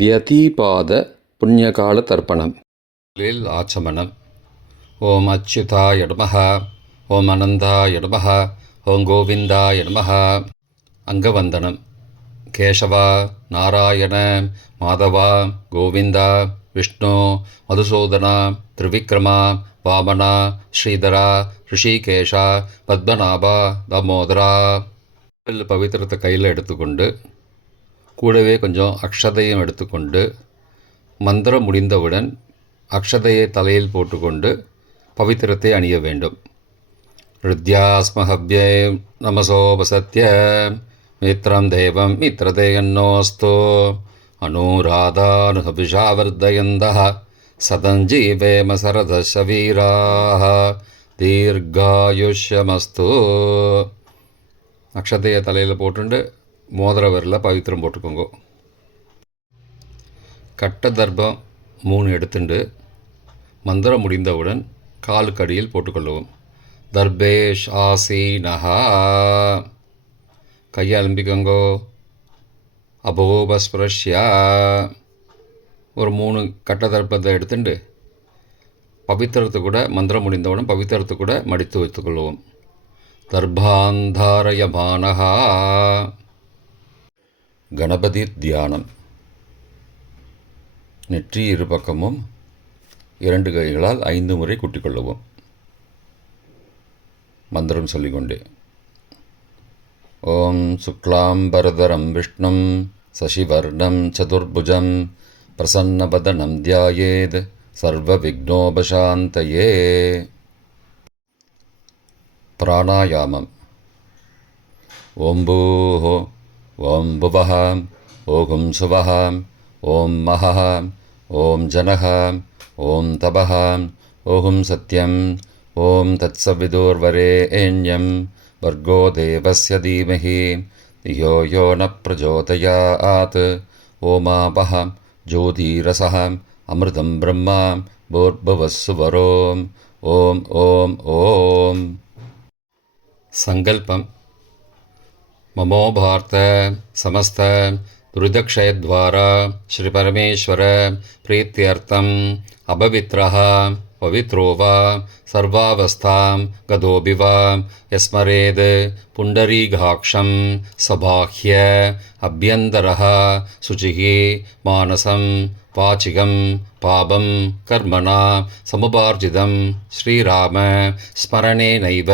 व्यतीपाद पुण्यकालतर्पणम् आचमनम् ओम अच्युताय नमः ओम अनन्ताय नमः ओम गोविन्दाय नमः अंगवंदनम केशव नारायण माधव गोविंद विष्णु मधुसूदन त्रिविक्रम वामन श्रीधर ऋषिकेश पद्मनाभ दामोदरा पवित्रத்தை கையில் எடுத்துக்கொண்டு கூடவே கொஞ்சம் அக்ஷதையும் எடுத்துக்கொண்டு மந்திரம் முடிந்தவுடன் அக்ஷதையை தலையில் போட்டுக்கொண்டு பவித்திரத்தை அணிய வேண்டும். ருத்யாஸ்மஹவ்யே நமசோபசத்ய மித்ரம் தேவம் மித்ரதேயன்னோஸ்தோ அனுராதானுஹபிஷாவர்தயந்தः சதஞ்சீவேம சரதசவீராः தீர்காயுஷ்யமஸ்து. அக்ஷதையை தலையில் போட்டுண்டு மோதிர விரலில் பவித்திரம் போட்டுக்கோங்க. கட்ட தர்பம் 3 எடுத்துண்டு மந்திரம் முடிந்தவுடன் காலுக்கு அடியில் போட்டுக்கொள்ளவும். தர்பேஷ் ஆசீனஹா கையை அலம்பிக்கோங்கோ. அபோபஸ்பிரஷ்யா ஒரு 3 கட்ட தர்ப்பத்தை எடுத்துட்டு பவித்திரத்தை கூட மந்திரம் முடிந்தவுடன் பவித்திரத்தை கூட மடித்து வைத்துக்கொள்வோம். தர்பாந்தாரயமானஹா கணபதி தியானம். நெற்றி இரு பக்கமும் 2 கைகளால் 5 முறை குட்டிக்கொள்ளவும். மந்திரம் சொல்லிக்கொண்டே ஓம் சுக்லாம்பரதரம் விஷ்ணும் சசிவர்ணம் சதுர்புஜம் பிரசன்னவதனம் தியாயேத் சர்வ விக்னோபசாந்தயே. பிராணாயாமம். ஓம் பூஹோ ஓம் புவஹ ஓம் சுவஹ ஓம் மஹஹ ஓம் ஜனஹ ஓம் தபஹ ஓம் சத்யம் ஓம் தத்சவிதுர்வரேண்யம் வர்கோ தேவஸ்ய தீமஹி தியோ யோ ந பிரச்சோதயாத். ஓமாபஹ ஜோதிரசஹ அமிர்தம் பிரம்மா பூர்புவஸ்ஸுவரோம். ஓம் ஓம் ஓம். संकल्पम ममो भारत समस्त दुर्दक्षयद्वारा श्री परमेश्वर प्रीत्यर्थम अपवित्रः पवित्रो वा सर्वावस्थां गतोऽपि वा यस्मरेद् पुण्डरीकाक्षं सबाह्य अभ्यन्तरः शुचिः मानसं वाचिकं पापं कर्मणा समुपार्जितं श्रीराम स्मरणेनैव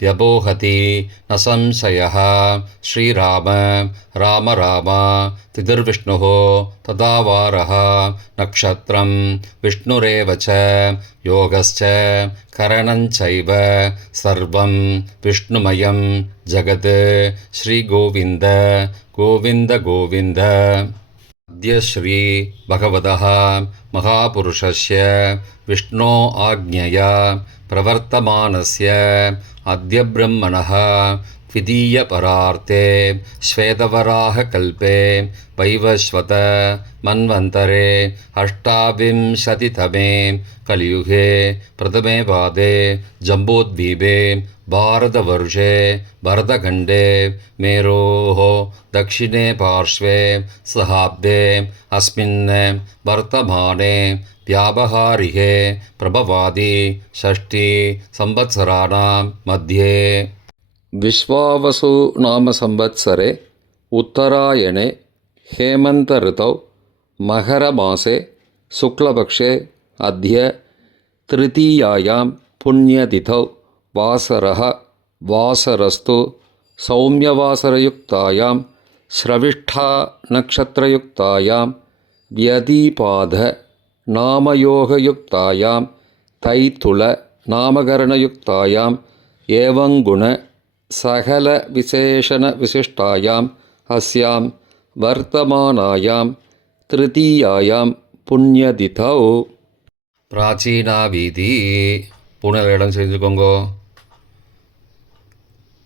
व्यपोहति न संशयः. श्रीराम राम राम तिथिर्विष्णुः तदावारः नक्षत्रं विष्णुरेव च योगश्च करणञ्चैव सर्वं विष्णुमयं जगत्. श्रीगोविन्द गोविन्द गोविन्द. अद्य श्री भगवतः महापुरुषस्य विष्णो आज्ञया प्रवर्तमानस्य अद्य ब्रह्मणः द्वितीयपरार्थे श्वेतवराहकल्पे वैवस्वत मन्वन्तरे 28तमे कलियुगे प्रथमे पादे जम्बूद्वीपे भारतवर्षे भरतखण्डे मेरोः दक्षिणे पार्श्वे सहाब्दे अस्मिन् वर्तमाने व्यावहारिके प्रभवादि 6 संवत्सराणां मध्ये विश्वावसु नाम संवत्सरे उत्तरायणे हेमन्त ऋतौ मकरमासे शुक्लपक्षे अद्य तृतीयायां पुण्यतिथौ वासरः वासरस्तु सौम्यवासरयुक्तायां श्रविष्ठा नक्षत्रयुक्तायां व्यतीपाद नामयोगयुक्तायां तैतुल नामकरणयुक्तायां एवंगुण सकल विशेषण विशिष्टायाम् अस्यां वर्तमानायां तृतीयायां पुण्यतिथौ. प्राचीना வீதி பூனல் இடம் செஞ்சுக்கோங்கோ.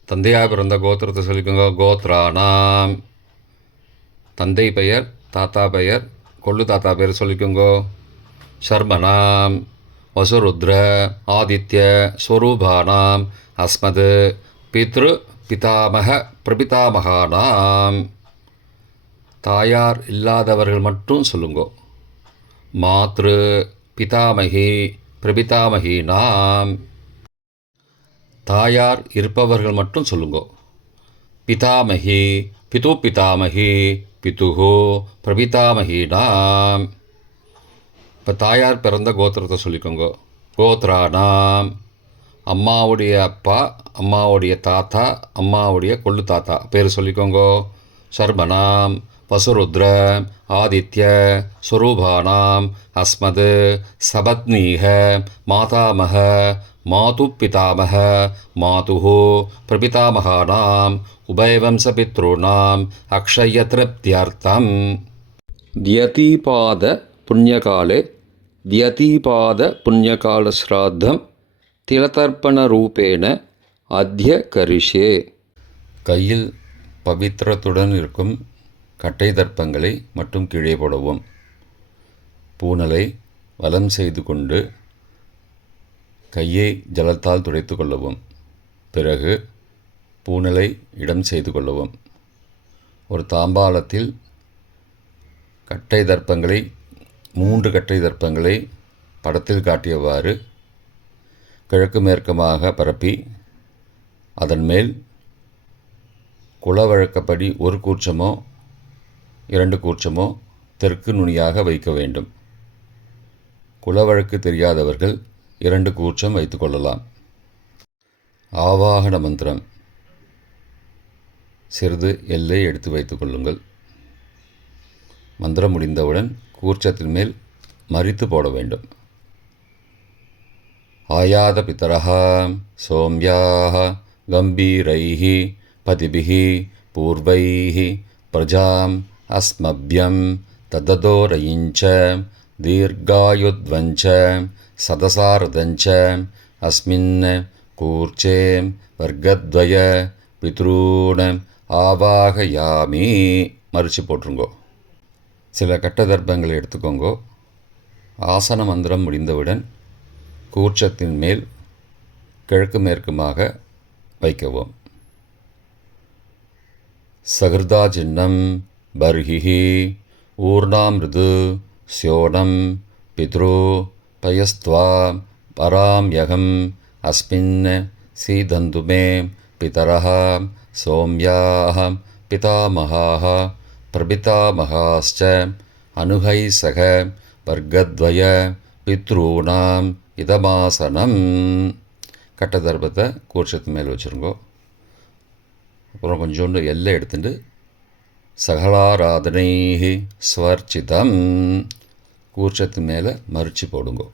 தந்தையாக பிறந்த கோத்திரத்தை சொல்லிக்கோங்க. கோத்ரானாம் தந்தை பெயர் தாத்தா பெயர் கொள்ளு தாத்தா பெயர் சொல்லிக்கோங்கோ. शर्मणां वसुरुद्र आदित्य स्वरूपाणां अस्मद् पितृ पितामह प्रपितामहानां தாயார் இல்லாதவர்கள் மட்டும் சொல்லுங்கோ. மாத்ரு பிதாமகி பிரபிதாமகி நாம். தாயார் இருப்பவர்கள் மட்டும் சொல்லுங்கோ. பிதாமகி பிது பிதாமகி பிதுகோ பிரபிதாமகி நாம். இப்போ தாயார் பிறந்த கோத்திரத்தை சொல்லிக்கோங்க. கோத்ரானாம். அம்மாவுடைய அப்பா, அம்மாவுடைய தாத்தா, அம்மாவுடைய கொள்ளு தாத்தா பேர் சொல்லிக்கோங்க. சர்மனாம் வசுருத்ர ஆதித்ய ஸ்வரூபானாம் அஸ்மத் சபத்னீக மாதாமக மாது பிதாமக மாதுஹோ பிரபிதாமகானாம் உபயவம்சபித்ருணாம் அக்ஷய திருப்தியர்த்தம். தியதீபாத புண்ணியகாலே தியதீபாத புண்ணியகால ஸ்ராத்தம் திலதர்ப்பணரூபேண அத்ய கரிஷே. கையில் பவித்திரத்துடன் இருக்கும் கட்டை தர்ப்பங்களை மட்டும் கீழே போடவும். பூனலை வலம் செய்து கொண்டு கையை ஜலத்தால் துடைத்து கொள்ளவும். பிறகு பூனலை இடம் செய்து கொள்ளவும். ஒரு தாம்பாளத்தில் கட்டை தர்ப்பங்களை 3 கட்டை தர்ப்பங்களை படத்தில் காட்டியவாறு கிழக்கு மேற்குமாக பரப்பி அதன் மேல் குலவழக்கப்படி 1 கூர்ச்சமோ 2 கூர்ச்சமோ தெற்கு நுனியாக வைக்க வேண்டும். குலவழக்கு தெரியாதவர்கள் 2 கூர்ச்சம் வைத்து கொள்ளலாம். ஆவாகன மந்திரம். சிறிது எல்லை எடுத்து வைத்துக் கொள்ளுங்கள். மந்திரம் முடிந்தவுடன் கூர்ச்சத்தின் மேல் மரித்து போட வேண்டும். ஆயாத பிதரஹ சோம்யாஹ கம்பீரைஹி பதிபிஹி பூர்வைஹி பிரஜாம் அஸ்மப்யம் தததோரயிஞ்ச தீர்காயுத்வஞ்ச சதசாரதஞ்ச அஸ்மின் கூர்ச்சே வர்க்கத்வய பித்ரூண ஆவாகயாமி. மறித்து போட்டுருங்கோ. சில கட்ட தர்ப்பங்களை எடுத்துக்கோங்கோ. ஆசன மந்திரம் முடிந்தவுடன் கூர்ச்சத்தின் மேல் கிழக்கு மேற்குமாக வைக்கவும். சகிருதா சின்னம் பர்ஹிஹி ஊர்ணாமிருது ஸ்யோனம் பித்ரு பயஸ்த்வா பராம்யகம் அஸ்மின் சீதந்துமே பிதரஹ சோம்யாஹ பிதாமகாஹ பிரபிதாமகாஸ்ச அனுகை சக வர்க்கத்வய பித்ரூணாம் இதமாசனம். கட்ட தர்ப்பத்தை கூர்ச்சத்து மேல் வச்சுருங்கோ. அப்புறம் கொஞ்சோண்டு எல்லை எடுத்துட்டு சகலாராதனை ஸ்வர்ச்சிதம் கூர்ச்சத்து மேலே மறித்து போடுங்கோ.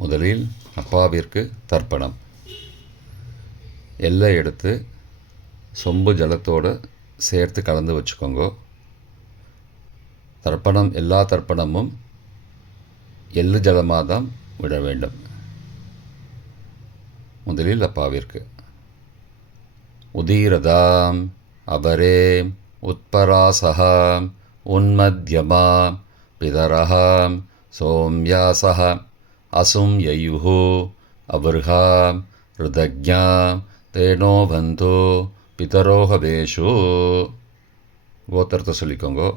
முதலில் அப்பாவிற்கு தர்ப்பணம். எல்லை எடுத்து சொம்பு ஜலத்தோடு சேர்த்து கலந்து வச்சுக்கோங்க. தர்ப்பணம் எல்லா தர்ப்பணமும் எள்ளு ஜலமாக தான் விட வேண்டும். முதலில் அப்பாவிற்கு உதீரதாம் அபரே உத்பராசகாம் உன்மத்யமாம் பிதரஹாம் சோம்யாசஹ அசும் யயுஹு அபர்ஹாம் ருதக்ஞாம் தேனோ பந்தோ பிதரோஹவேஷு. கோத்திரத்தை சொல்லிக்கோங்கோ.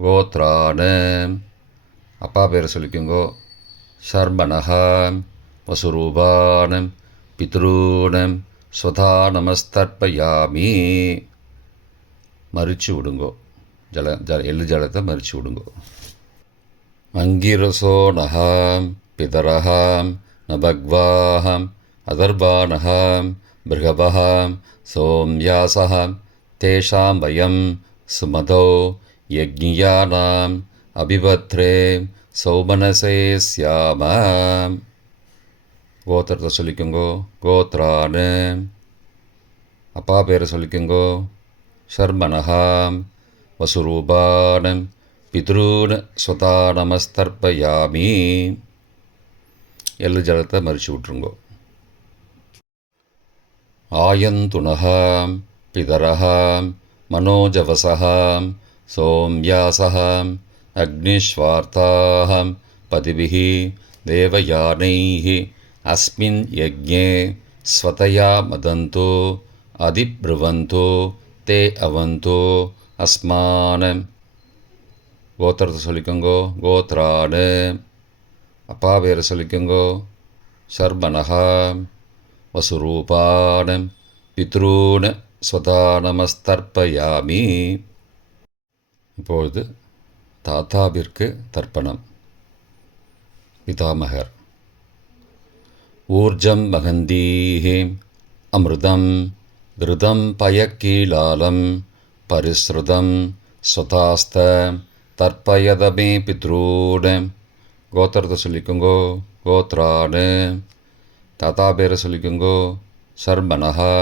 கோத்ரான. அப்பா பேரை சொல்லிக்கோங்கோ. சர்மணஹாம் வசுரூபானம் பித்ரூணம் ஸ்வதா நமஸ்தர்ப்பயாமி. மறித்து விடுங்கோ. எள்ளு ஜலத்தை மறித்து விடுங்கோ. அங்கிரசோ நகாம் பிதரஹாம் நபக்வாஹாம் அதர்பானஹாம் பிருகபஹாம் சோம்யாசஹாம் தேஷாம் வயம் சுமதோ யக்ஞியானாம் அபிபத்ரே சௌமனசே ஸ்யாமாம். கோத்திரத்தை சொல்லிக்கோங்கோ. கோத்ரான. அப்பா பேரை சொல்லிக்கோங்கோ. சர்மணஹாம் வசுரூபானம் பித்ரூன் ஸ்வதா நமஸ்தர்ப்பயாமி. எள்ளு ஜலத்தை மறித்து விட்ருங்கோ. ஆயந்துனஹாம் பிதரஹாம் மனோஜவசஹாம் சோம்யாசஹாம் அக்னிஸ்வார்த்தாஹாம் பதிபிஹி தேவயானைஹி அஸ்மின் யஜ்ஞே ஸ்வதயா மதந்தோ அதிப்ருவந்தோ தே அவந்தோ அஸ்மானம் கோத்திரத்தை சொல்லிக்கோங்கோ. கோத்ரானு. அப்பா பேரை சொல்லிக்கோங்கோ. சர்மனஹா. வசுரூபான பித்ரூன ஸ்வதா நமஸ்தர்ப்பயாமி. இப்பொழுது தாத்தாவிற்கு தர்ப்பணம். பிதாமகர். ஊர்ஜம் மகந்தீஹி அமிர்தம் விருதம் பயக்கீலாலம் பரிஸ்ருதம் ஸ்வதாஸ்த தர்ப்பயதமே பித்ரூன. கோத்திரத்தை சொல்லிக்கோங்கோ. கோத்ரானு. தாத்தா பேரை சொல்லிக்கோங்கோ. சர்மனஹா.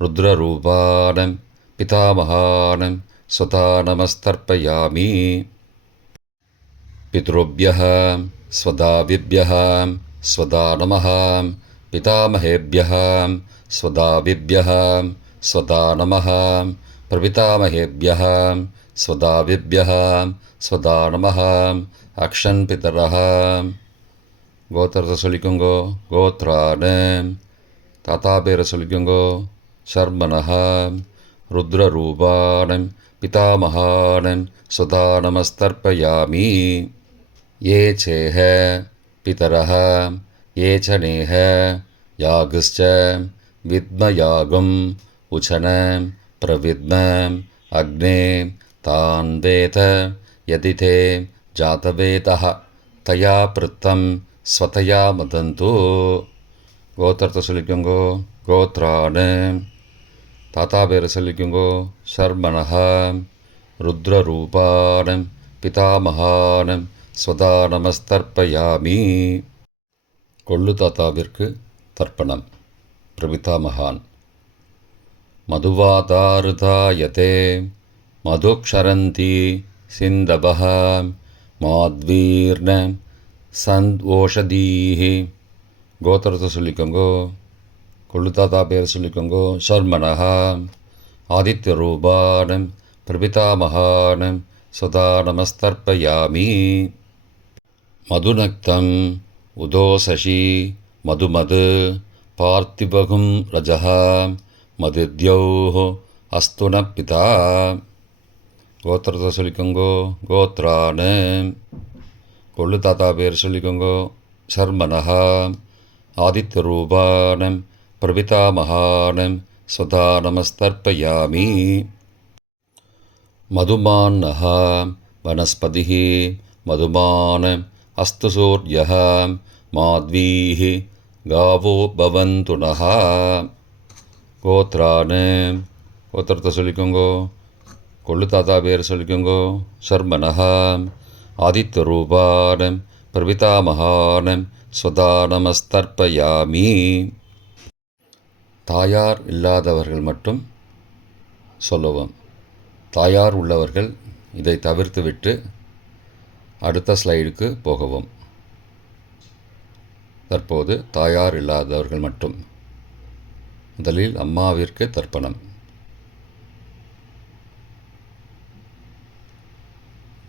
ருத்ரரூபானம் பிதாமகானம் ஸ்வதா நமஸ்தர்ப்பயாமி. பித்ருभ्यः ஸ்வதாவிभ्यः ஸ்வதா நமः. பிதாமகேभ्यः ஸ்வதாவிभ्यः ஸ்வதா நமः. பிரபிதாமகேभ्यः ஸ்வதாவிभ्यः ஸ்வதா நமः. அக்ஷன் பிதரः. கோத்திரத்தை சொல்லிக்கோங்கோ. கோத்ரானு. தாத்தா பேரை சொல்லிக்கோங்கோ. சர்மனஹா. ருத்ரரூபானம் பிதாமகானம் ஸ்வதா நமஸ்தர்ப்பயாமி. ये चेह पितरः ये च नेह यागश्च विद्मयागम् उचन प्रविद्म अग्ने तान् वेद यदि ते जातवेदः तया पृत्तं स्वतया मदन्तु. கோத்திரத்தை சொல்லிக்கோங்கோ. கோத்ரானு. தாத்தா பேரை சொல்லிக்கோங்கோ. சர்மனஹா. ருத்ரரூபானம் பிதாமகானம் ஸ்வதா நமஸ்தர்ப்பயாமி. கொள்ளு தாத்தாவிற்கு தர்ப்பணம். பிரபிதாமகான். மதுவாதாருதாயதே மதுக்ஷரந்தி சிந்தபஹ மாத்வீர்ண சந்த்வோஷதீஹி. கோத்திரத்தை சொல்லிக்கோங்கோ. கொள்ளு தாத்தா பேர் சொல்லிக்கோங்கோ. சர்மனஹா. ஆதித்யரூபானம் பிரபிதாமகானம் ஸ்வதா நமஸ்தர்ப்பயாமி. மதுநக்தம் உதோசசி மதுமது பார்த்திபகும் ரஜः மதித்யௌः அஸ்துன பிதா. கோத்திரத்தை சொல்லிக்கோங்கோ. கோத்ரானு. கொள்ளு தாத்தா பேர் சொல்லிக்கோங்கோ. சர்மனஹா. ஆதித்யரூபானம் பிரபிதாமகானம் ஸ்வதா நமஸ்தர்ப்பயாமி. மதுமான்னः வனஸ்பதிः மதுமான் அஸ்து சூர்யः மாத்வீः காவோ பவந்து நः. கோத்ரானு. கோத்திரத்தை சொல்லிக்கோங்கோ. கொள்ளு தாத்தா பேர் சொல்லிக்கோங்கோ. சர்மனஹா. ஆதித்யரூபானம் பிரபிதாமகானம் ஸ்வதா நமஸ்தர்ப்பயாமி. தாயார் இல்லாதவர்கள் மட்டும் சொல்லவும். தாயார் உள்ளவர்கள் இதை தவிர்த்துவிட்டு அடுத்த ஸ்லைடுக்கு போகவும். தற்போது தாயார் இல்லாதவர்கள் மட்டும். முதலில் அம்மாவிற்கு தர்ப்பணம்.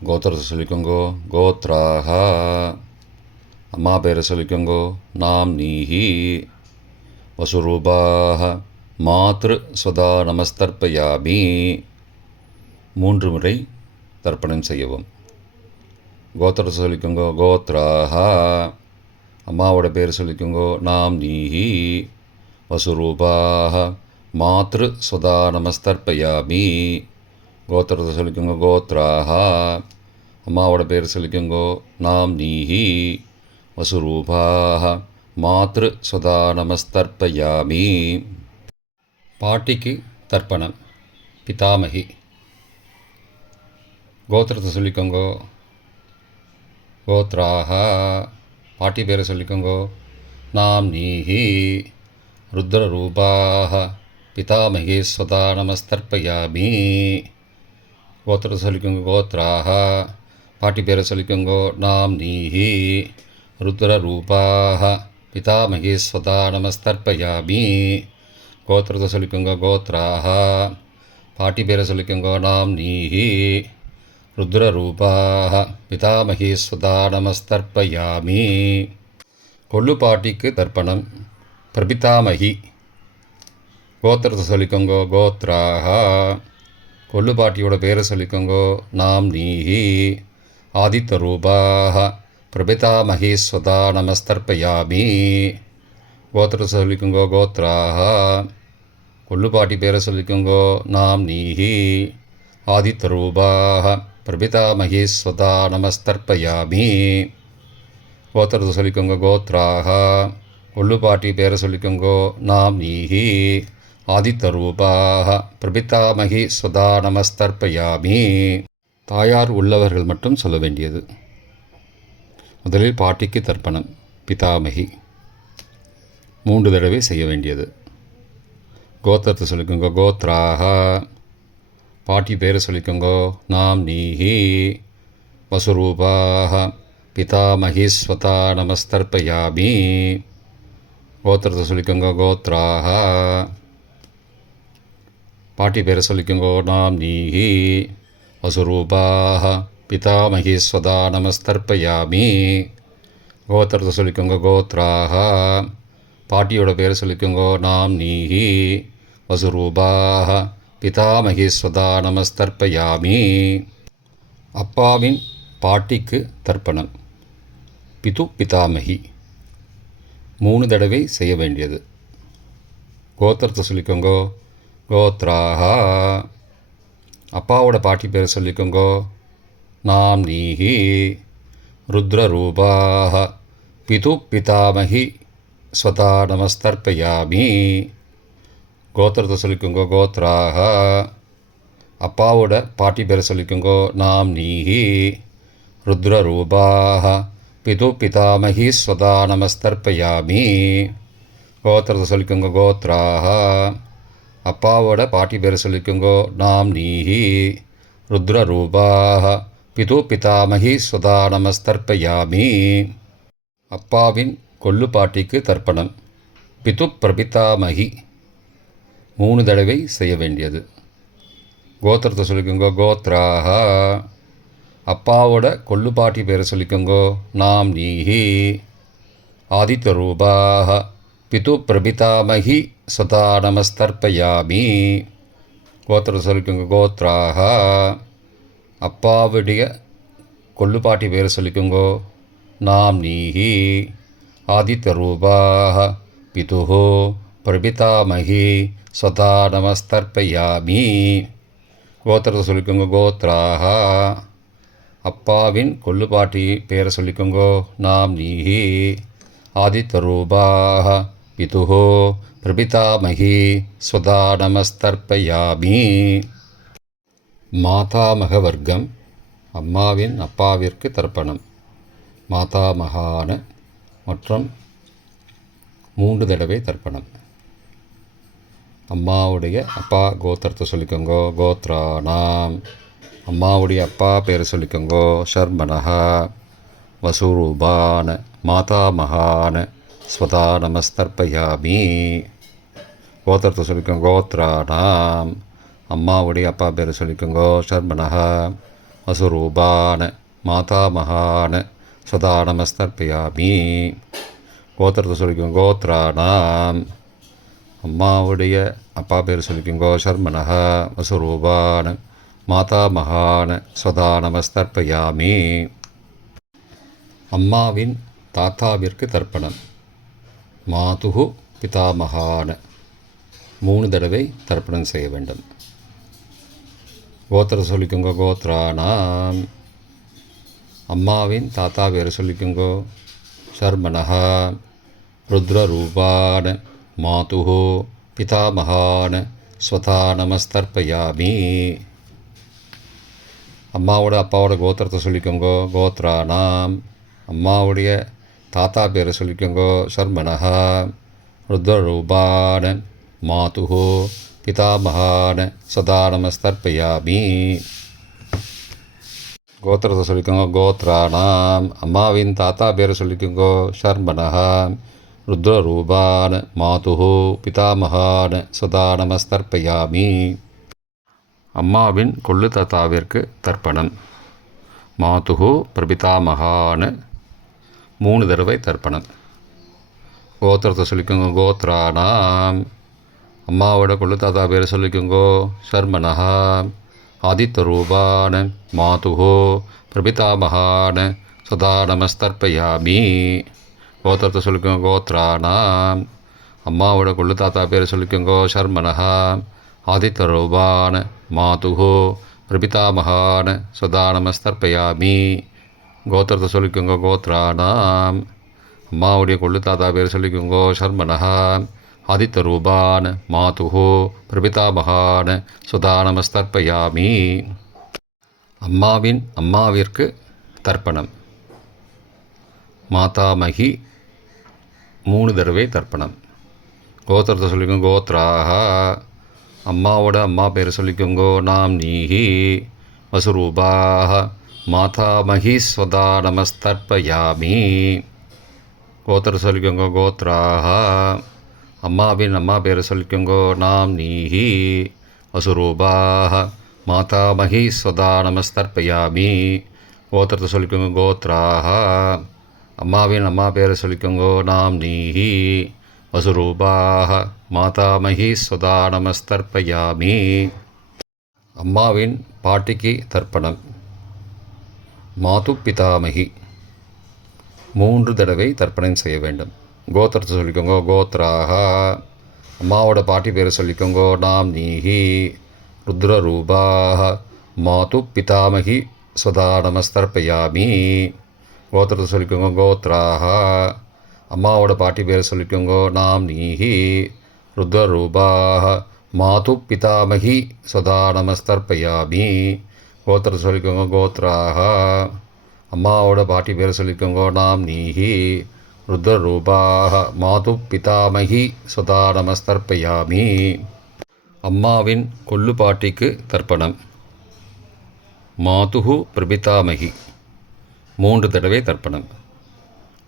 கோத்திரத்தை சொல்லிக்கோங்கோ. கோத்ராஹா. அம்மா பேரை சொல்லிக்கோங்கோ. நாம் நீஹி. வசுரூபாஹ மாத்ரு ஸ்வதா நமஸ்தர்ப்பயாமி. 3 முறை தர்ப்பணம் செய்யவும். கோத்திரத்தை சொல்லிக்கோங்கோ. கோத்ராஹா. அம்மாவோட பேர் சொல்லிக்கோங்கோ. நாம் நீஹி. வசுரூபாஹ மாத்ரு ஸ்வதா நமஸ்தர்ப்பயாமி. கோத்திரத்தை சொல்லிக்கோங்கோ. கோத்ராஹா. அம்மாவோட பேர் சொல்லிக்கோங்கோ. நாம் நீஹி. வசுரூபாஹ மாத்ரு ஸ்வதா நமஸ்தர்ப்பயாமி. பாட்டிக்கு தர்ப்பணம். பிதாமகி. கோத்திரத்தை சொல்லிக்கோங்கோ. கோத்ராஹா. பாட்டி பேரை சொல்லிக்கோங்கோ. நாம் நீஹி. ருத்ரரூபாஹ பிதாமகி ஸ்வதா நமஸ்தர்ப்பயாமி. கோத்திரத்தை சொல்லிக்கோங்கோ. கோத்ராஹா. பாட்டி பேரை சொல்லிக்கோங்கோ. நாம் நீஹி. ருத்ரரூபாஹ பிதாமகி ஸ்வதா நமஸ்தர்ப்பயாமி. கோத்திரத்தை சொல்லிக்கோங்கோ. கோத்ராஹா. பாட்டி பேரை சொல்லிக்கோங்கோ. நாம் நீஹி. ருத்ரரூபாஹ பிதாமகி ஸ்வதா நமஸ்தர்ப்பயாமி. கொள்ளு பாட்டிக்கு தர்ப்பணம். பிரபிதாமகி. கோத்திரத்தை சொல்லிக்கோங்கோ. கோத்ராஹா. கொள்ளு பாட்டியோட பேரை சொல்லிக்கோங்கோ. நாம் நீஹி ஆதித்த ரூபாக பிரபிதா மகேஸ்வதா நமஸ்தர்ப்பயாமி. கோத்திரத்தை சொல்லிக்கோங்கோ. கோத்ராக. கொள்ளு பாட்டி பேரை சொல்லிக்கோங்கோ. நாம் நீஹி ஆதித்த ரூபாக பிரபிதா மகேஸ்வதா நமஸ்தர்ப்பயாமி. கோத்திரத்தை சொல்லிக்கோங்க. கோத்ராக. கொள்ளு பாட்டி பேரை சொல்லிக்கோங்கோ. நாம் நீஹி ஆதித்த ரூபாக பிரபிதாமகி சுதா நமஸ்தர்ப்பயாமி. தாயார் உள்ளவர்கள் மட்டும் சொல்ல வேண்டியது. முதலில் பாட்டிக்கு தர்ப்பணம். பிதாமகி 3 தடவை செய்ய வேண்டியது. கோத்திரத்தை சொல்லிக்கோங்க. கோத்ராக. பாட்டி பேரை சொல்லிக்கோங்கோ. நாம் நீஹி வசுரூபாக பிதாமகி ஸ்வதா நமஸ்தர்ப்பயாமி. கோத்திரத்தை சொல்லிக்கோங்க. கோத்ராக. பாட்டி பேரை சொல்லிக்கோங்கோ. நாம் நீஹி வசுரூபாக பிதாமகி ஸ்வதா நமஸ்தர்ப்பயாமி. கோத்திரத்தை சொல்லிக்கோங்க. கோத்ராக. பாட்டியோட பேரை சொல்லிக்கோங்கோ. நாம் நீஹி வசுரூபாக பிதாமகி ஸ்வதா நமஸ்தர்ப்பயாமி. அப்பாவின் பாட்டிக்கு தர்ப்பணம். பிது பிதாமகி 3 தடவை செய்ய வேண்டியது. கோத்திரத்தை சொல்லிக்கோங்கோ. கோத்ராக. அப்பாவோட பாட்டி பேரை சொல்லிக்கோங்கோ. நாம் நீஹி ருத்ரரூபாக பிது பிதாமகி ஸ்வதா நமஸ்தர்ப்பயாமி. கோத்திரத்தை சொல்லிக்கோங்கோ. கோத்ராக. அப்பாவோட பாட்டி பேரை சொல்லிக்கோங்கோ. நாம் நீஹி ருத்ரரூபாக பிது பிதாமகி ஸ்வதா நமஸ்தர்ப்பயாமி. கோத்திரத்தை சொல்லிக்கோங்க. கோத்ராக. அப்பாவோட பாட்டி பேரை சொல்லிக்கோங்கோ. நாம் நீஹி ருத்ரரூபாக பிது பிதாமகி ஸ்வதா நமஸ்தர்ப்பயாமி. அப்பாவின் கொள்ளு பாட்டிக்கு தர்ப்பணம். பிது பிரபிதாமகி 3 தடவை செய்ய வேண்டியது. கோத்திரத்தை சொல்லிக்கோங்கோ. கோத்ராக. அப்பாவோட கொள்ளு பாட்டி பேரை சொல்லிக்கோங்கோ. நாம் நீஹி ஆதித்த ரூபாக பிது பிரபிதாமகி சதா நமஸ்தர்ப்பயாமி. கோத்திரத்தை சொல்லிக்கோங்க. கோத்ராக. அப்பாவுடைய கொள்ளு பாட்டி பேரை சொல்லிக்கோங்கோ. நாம் நீஹி ஆதித்த ரூபாக பிது பிரபிதாமகி சதா நமஸ்தர்ப்பயாமி. கோத்திரத்தை சொல்லிக்கோங்க. கோத்ராக. அப்பாவின் கொள்ளு பாட்டி பேரை சொல்லிக்கோங்கோ. நாம் நீஹி ஆதித்த ரூபாக பிது பிரபிதாமகி ஸ்வதா நமஸ்தர்ப்பயாமி. மாதாமக வர்க்கம். அம்மாவின் அப்பாவிற்கு தர்ப்பணம். மாதாமகான மற்றும் 3 தடவை தர்ப்பணம். அம்மாவுடைய அப்பா கோத்திரத்தை சொல்லிக்கோங்கோ. கோத்ரானாம். அம்மாவுடைய அப்பா பேரை சொல்லிக்கோங்கோ. ஷர்மனஹா வசுரூபான மாதாமகான ஸ்வதா நமஸ்தர்ப்பயாமி. கோத்திரத்தை சொல்லிக்கோங்க. கோத்ரானாம். அம்மாவுடைய அப்பா பேரை சொல்லிக்கோங்கோ. ஷர்மனஹா வசுரூபான மாதாமகான ஸ்வதா நமஸ்தர்ப்பயாமி. கோத்திரத்தை சொல்லிக்கோங்க. கோத்ரானாம். அம்மாவுடைய அப்பா பேர் சொல்லிக்கோங்கோ. ஷர்மனஹா வசுரூபான மாதாமகான ஸ்வதா நமஸ்தர்ப்பயாமி. அம்மாவின் தாத்தாவிற்கு தர்ப்பணம். மாதுகு பிதாமகான 3 தடவை தர்ப்பணம் செய்ய வேண்டும். கோத்திர சொல்லிக்கோங்க. கோத்ரானாம். அம்மாவின் தாத்தா பேர் சொல்லிக்கோங்கோ. ஷர்மனஹா ருத்ரரூபான மாதுகு பிதாமகான ஸ்வதா நமஸ்தர்ப்பயாமி. அம்மாவோட அப்பாவோட கோத்திரத்தை சொல்லிக்கோங்கோ. கோத்ரானாம். அம்மாவுடைய தாத்தா பேரை சொல்லிக்கோங்கோ. ஷர்மனஹா ருத்ரரூபான மாதுகு பிதாமகான சதா நமஸ்தர்ப்பயாமி. கோத்திரத்தை சொல்லிக்கோங்க. கோத்ரானாம். அம்மாவின் தாத்தா பேரை சொல்லிக்கோங்கோ. ஷர்மனஹா ருத்ரரூபான மாதுகு பிதாமகான சதா நமஸ்தர்ப்பயாமி. அம்மாவின் கொள்ளு தாத்தாவிற்கு தர்ப்பணம். மாதுகு பிரபிதாமகான 3 தடவை தர்ப்பணம். கோத்திரத்தை சொல்லிக்கோங்க. கோத்ரானாம். அம்மாவோட கொள்ளு தாத்தா பேரை சொல்லிக்கோங்கோ. ஷர்மனஹா ஆதித்தரூபான மாதுஹோ பிரபிதாமகான சதா நமஸ்தர்ப்பயாமி. கோத்திரத்தை சொல்லிக்கோங்க. கோத்ரானாம். அம்மாவோட கொள்ளு தாத்தா பேர் சொல்லிக்கோங்க. சர்மனஹா. ஆதித்தரூபான மாதுஹோ பிரபிதாமகான சதா நமஸ்தர்ப்பயாமி. கோத்திரத்தை சொல்லிக்கோங்க. கோத்ரானாம். அம்மாவுடைய கொள்ளு தாத்தா பேர் சொல்லிக்கோங்க. சர்மனஹா. ஆதித்தரூபான் மாதுஹோ பிரபிதாமகான சுதா நமஸ்தர்ப்பயாமி. அம்மாவிற்கு தர்ப்பணம். மாதாமகி 3 தடவை தர்ப்பணம். கோத்திரத்தை சொல்லிக்கோங்க. கோத்ராக. அம்மாவோட அம்மா பேர் சொல்லிக்கோங்க. நாம் நீஹி வசுரூபாக மாதாமகி ஸ்வதா நமஸ்தர்ப்பயாமி. கோத்திரத்தை சொல்லிக்கோங்க. கோத்ராக. அம்மாவின் அம்மா பேரை சொல்லிக்கோங்க. நாம் நீஹி வசுரூபாக மாதாமகி ஸ்வதா நமஸ்தர்ப்பயாமி. கோத்திரத்தை சொல்லிக்கோங்க. கோத்ராக. அம்மாவின் அம்மா பேரை சொல்லிக்கோங்க. நாம் நீஹி வசுரூபாக மாதாமகி ஸ்வதா நமஸ்தர்ப்பயாமி. அம்மாவின் பாட்டிக்கு தர்ப்பணம். மாது பிதாமகி 3 தடவை தர்ப்பணம் செய்ய வேண்டும். கோத்திரத்தை சொல்லிக்கோங்க. கோத்ராக. அம்மாவோட பாட்டி பேரை சொல்லிக்கோங்க. நாம் நீஹி ருத்ரரூபாக மாது பிதாமகி ஸ்வதா நமஸ்தர்ப்பயாமி. கோத்திரத்தை சொல்லிக்கோங்க. கோத்ராக. அம்மாவோட பாட்டி பேரை சொல்லிக்கோங்க. நாம் நீஹி ருத்ரரூபாக மாது பிதாமகி ஸ்வதா நமஸ்தர்ப்பயாமி. கோத்திரத்தை சொல்லிக்கோங்க. கோத்ராக. அம்மாவோட பாட்டி பேரை சொல்லிக்கோங்க. நாம் நீஹி ருத்ரரூபாக மாது பிதாமகி சுதா நமஸ்தர்ப்பயாமி. அம்மாவின் கொள்ளு பாட்டிக்கு தர்ப்பணம். மாதுஹு பிரபிதாமகி 3 தடவை தர்ப்பணம்.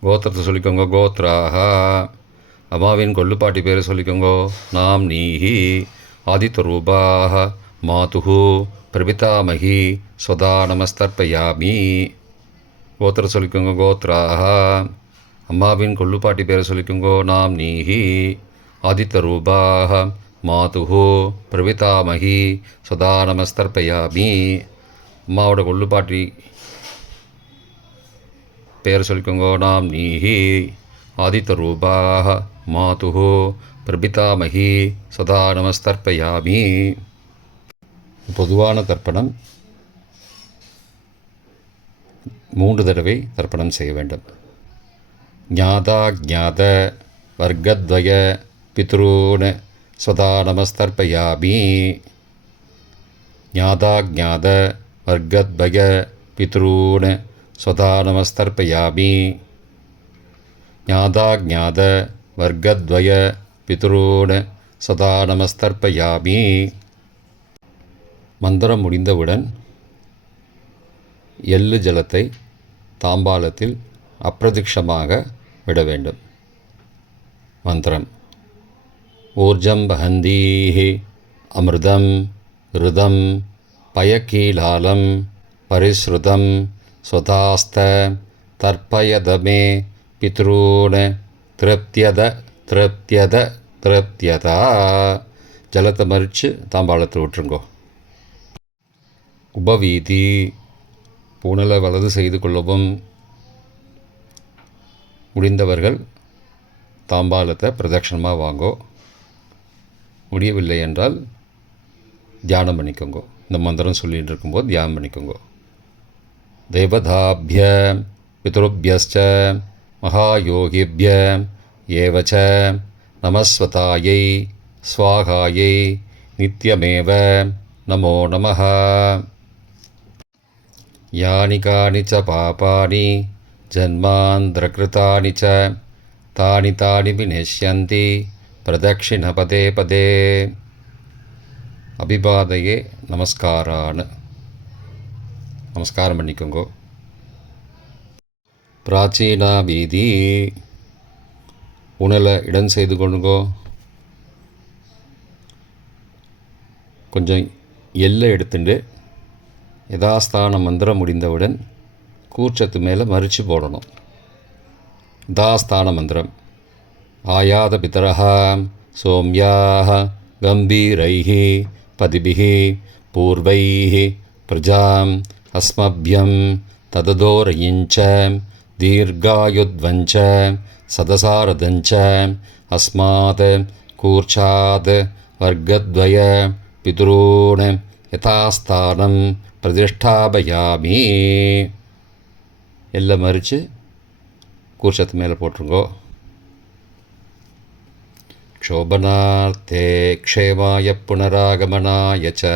கோத்திரத்தை சொல்லிக்கோங்க. கோத்ராக. அம்மாவின் கொள்ளு பாட்டி பேரை சொல்லிக்கோங்க. நாம் நீஹி ஆதித்தரூபாக மாதுஹு பிரபிதாமகி சுதா நமஸ்தர்ப்பயாமி. கோத்திரத்தை சொல்லிக்கோங்க. கோத்ராக. அம்மாவின் கொள்ளுப்பாட்டி பேரை சொல்லிக்கோங்க. நாம் நீஹி ஆதித்தரூபாக மாதுஹோ பிரபிதாமகி சதா நமஸ்தர்ப்பயாமி. அம்மாவோட கொள்ளுப்பாட்டி பேரை சொல்லிக்கோங்க. நாம் நீஹி ஆதித்தரூபாக மாதுஹோ பிரபிதாமகி சதா நமஸ்தர்ப்பயாமி. பொதுவான தர்ப்பணம் 3 தடவை தர்ப்பணம் செய்ய வேண்டும். ஞாதா ஞாத வர்க்கத்வய பித்ரூன் ஸ்வதா நமஸ்தர்ப்பயாமி. ஞாதா ஞாத வர்க்கத்வய பித்ரூன் ஸ்வதா நமஸ்தர்ப்பயாமி. ஞாதா ஞாத வர்க்கத்வய பித்ரூன் சதா நமஸ்தர்ப்பயாமி. மந்திரம் முடிந்தவுடன் எள்ளு ஜலத்தை தாம்பாளத்தில் அப்பிரதிக்ஷமாக விட வேண்டும். மந்திரம். ஊர்ஜம் வஹந்தீஹி அமிர்தம் ருதம் பயக்கீலாலம் பரிஸ்ருதம் ஸ்வதாஸ்த தர்ப்பயதமே பித்ரூன் திருப்தியத திருப்தியத திருப்தியதா. ஜலத்தை மறித்து தாம்பாளத்தில் விட்டுருங்கோ. உபவீதி. பூணலை வலது செய்து கொள்ளவும். முடிந்தவர்கள் தாம்பாளத்தை பிரதட்சணமாக வாங்கோ. முடியவில்லை என்றால் தியானம் பண்ணிக்கோங்க. இந்த மந்திரம் சொல்லிகிட்டு இருக்கும்போது தியானம் பண்ணிக்கோங்க. தேவதாபிய பித்ருபியஸ்ச மகாயோகிபிய ஏவச்ச நமஸ்வதாயை ஸ்வாகாயை நித்யமேவ நமோ நமः. யானி கானி ச பாபானி ஜன்மாந்திரகிருதானி ச தானி தானி விநஷ்யந்தி பிரதட்சிண பதே பதே. அபிபாதையே நமஸ்காரான்னு நமஸ்காரம் பண்ணிக்கோங்க. பிராச்சீனா வீதி. உணலை இடம் செய்து கொள்ளுங்கோ. கொஞ்சம் எல்லை எடுத்துட்டு யதாஸ்தான மந்திரம் முடிந்தவுடன் கூர்ச்சத்து மேலே மறித்து போடணும். யதாஸ்தான மந்திரம். ஆயாத பிதரஹ சோம்யாக கம்பீரைஹி பதிபிஹி பூர்வைः பிரஜாம் அஸ்மப்யம் தததோரயிஞ்ச தீர்காயுத்வஞ்ச சதசாரதஞ்ச அஸ்மாத் கூர்ச்சாத் வர்க்கத்வய பிதுரூன் யதாஸ்தானம் பிரதிஷ்டாபயாமி. எல்லாம் மறித்து கூர்ச்சத்து மேலே போட்டுருங்கோ. க்ஷோபனார்த்தே க்ஷேமாய புனராகமனாய ச.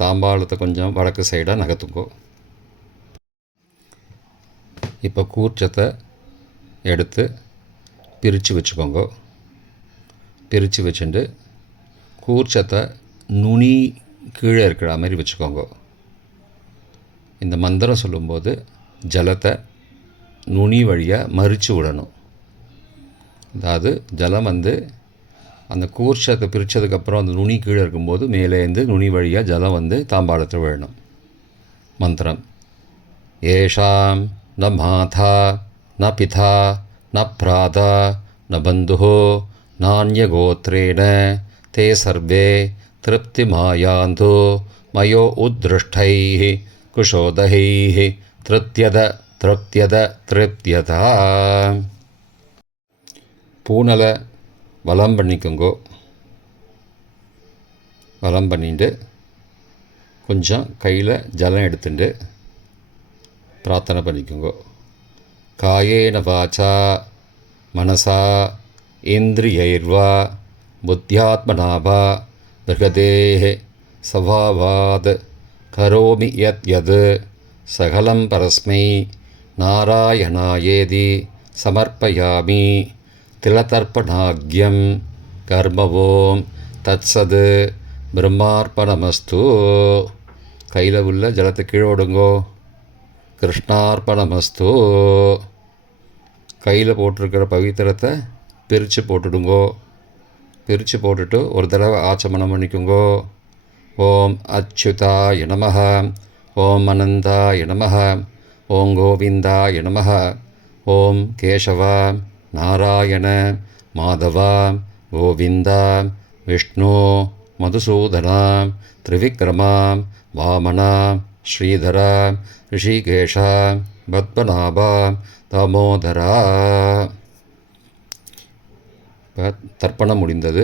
தாம்பாளத்தை கொஞ்சம் வடக்கு சைடாக நகர்த்துங்கோ. இப்போ கூர்ச்சத்தை எடுத்து பிரித்து வச்சுக்கோங்க. பிரித்து வச்சுட்டு கூர்ச்சத்தை நுனி கீழே இருக்கிற மாதிரி வச்சுக்கோங்க. இந்த மந்திரம் சொல்லும்போது ஜலத்தை நுனி வழியாக மறித்து விடணும். அதாவது ஜலம் அந்த கூர்ச்சத்தை பிரித்ததுக்கப்புறம் அந்த நுனி கீழே இருக்கும்போது மேலேருந்து நுனி வழியாக ஜலம் தாம்பாளத்தில் விழணும். மந்திரம்: ஏஷாம் ந மாதா ந பிதா ந பிராதா ந பந்துஹோ நான்யகோத்ரேண தே சர்வே திருப்திமாயாந்தோ மயோ உத்ருஷ்டைः குஷோதகைः திருப்தியத திருப்தியத திருப்தியதா. பூனலை வலம் பண்ணிக்கோங்கோ. வலம் பண்ணிட்டு கொஞ்சம் கையில் ஜலம் எடுத்துட்டு பிரார்த்தனை பண்ணிக்கோங்கோ. காயேன வாச்சா மனசா இந்திரியைர்வா புத்தியாத்மனாவா பிரகதேஹ சபாவாத் கரோமி யத் யத் சகலம் பரஸ்மை நாராயணாயேதி சமர்ப்பயாமி. திலதர்ப்பணாக்யம் கர்மவோம் தத்சத் பிரம்மார்ப்பணமஸ்து. கையில் உள்ள ஜலத்தை கீழோடுங்கோ. கிருஷ்ணார்ப்பணமஸ்து. கையில் போட்டிருக்கிற பவித்திரத்தை பிரித்து போட்டுடுங்கோ. பிரித்து போட்டுட்டு ஒரு தடவை ஆச்சமனம் பண்ணிக்கோங்கோ. ஓம் அச்சுதாய நமஹ, ஓம் அனந்தாய நமஹ, ஓம் கோவிந்தாய நமஹ, ஓம் கேசவ நாராயண மாதவ கோவிந்த விஷ்ணு மதுசூதன திரிவிக்ரம வாமன ஸ்ரீதர ரிஷிகேஷ பத்மநாப தாமோதரா. இப்போ தர்ப்பணம் முடிந்தது.